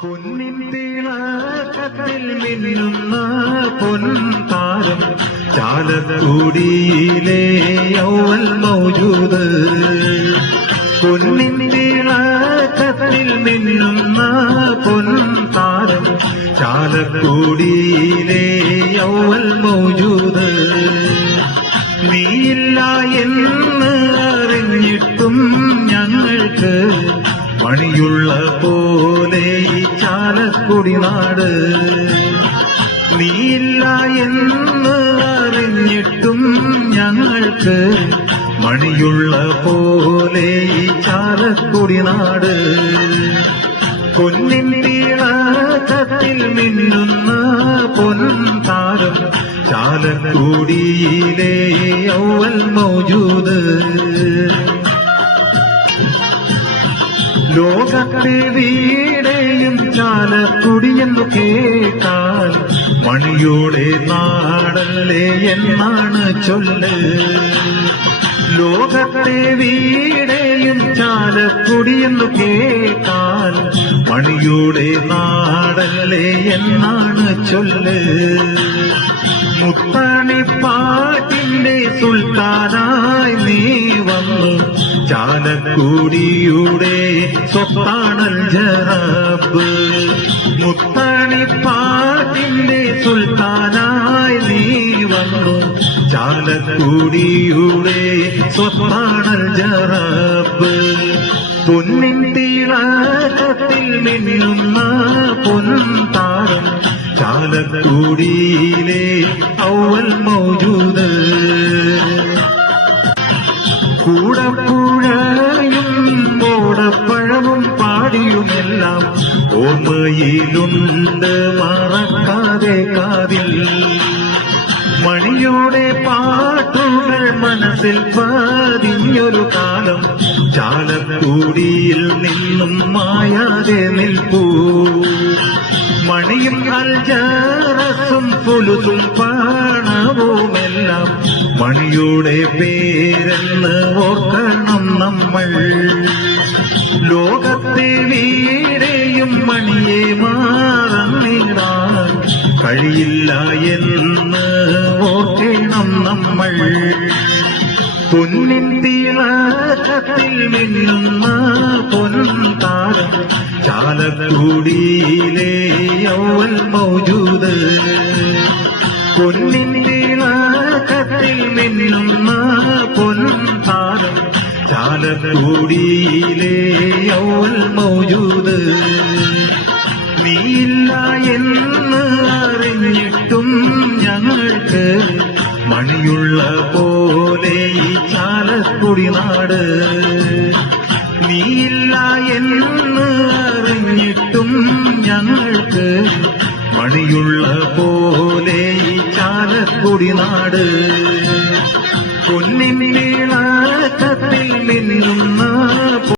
പൊന്നിൻ തിളക്കത്തിൽ മിന്നുന്ന പൊൻതാരം ചാലക്കുടിയിലെ യൗവൽ മൗജൂദ്. പൊന്നിൻ തിളക്കത്തിൽ മിന്നുന്ന പൊൻതാരം ചാലക്കുടിയിലെ യൗവൽ മൗജൂദ്. നീയില്ല എന്ന് അറിഞ്ഞിട്ടും ഞങ്ങൾക്ക് മണിയുള്ള പോലെ ഈ ചാലക്കുടി നാട്. നീയില്ല എന്ന് അറിഞ്ഞിട്ടും ഞങ്ങൾക്ക് മണിയുള്ള പോലെ ഈ ചാലക്കുടി നാട്. പൊന്നിൻ തിളക്കത്തിൽ മിന്നുന്ന പൊൻതാരം ചാലക്കുടിയിലെ യൗവൽ മൗജൂദ്. ലോകത്തെവിടെയും ചാലക്കുടിയെന്നു കേട്ടാൽ മണിയുടെ നാടല്ലേ എന്നാണ് ചൊല്ല്. ലോകത്തെവിടെയും ചാലക്കുടിയെന്നു കേട്ടാൽ മണിയുടെ നാടല്ലേ എന്നാണ് ചൊല്ല്. മുത്തണിപ്പാട്ടിന്റെ സുൽത്താനായി നീ വന്നു ചാലക്കുടിയുടെ സ്വത്താണൽ ജറബ്. മുത്തണിപ്പാട്ടിന്റെ സുൽത്താനായി നീ വന്നു ചാലക്കുടിയുടെ സ്വത്താണൽ ജറബ്. പൊന്നിൻ തിളക്കത്തിൽ മിന്നുന്ന പൊൻതാരം ചാലക്കുടിയിലെ യൗവൽ മൗജൂദ്. കൂടപ്പുഴയും ഓടപ്പഴവും പാടിയുമെല്ലാം ഓർമ്മയിലുണ്ട് മറക്കാതെ കാതിൽ. മണിയുടെ പാട്ടുകൾ മനസ്സിൽ പതിഞ്ഞൊരു കാലം ചാലക്കുടിയിൽ നിന്നും മായാതെ നിൽപ്പൂ. മണിയും അൽജറസും പുലുസും പണവുമെല്ലാം മണിയുടെ പേരെന്ന് ഓർക്കണം നമ്മൾ. ലോകത്തെവിടെയും മണിയെ മറന്നിടാൻ കഴിയില്ല എന്ന് ഓർക്കണം നമ്മൾ. പൊന്നിൻ തിളക്കത്തിൽ മിന്നുന്ന പൊൻതാരം ചാലക്കുടിയിലെ യൗവൽ മൗജൂദ്. പൊന്നിൻ തിളക്കത്തിൽ മിന്നുന്ന പൊൻതാരം ചാലക്കുടിയിലെ യൗവൽ മൗജൂദ്. നീയില്ല എന്ന് അറിഞ്ഞിട്ടും ഞങ്ങൾക്ക് മണിയുള്ള പോലെ ഈ ചാലക്കുടി നാട്. നീയില്ല എന്ന് അറിഞ്ഞിട്ടും ഞങ്ങൾക്ക് മണിയുള്ള പോലെ ഈ ചാലക്കുടി നാട്. പൊന്നിൻ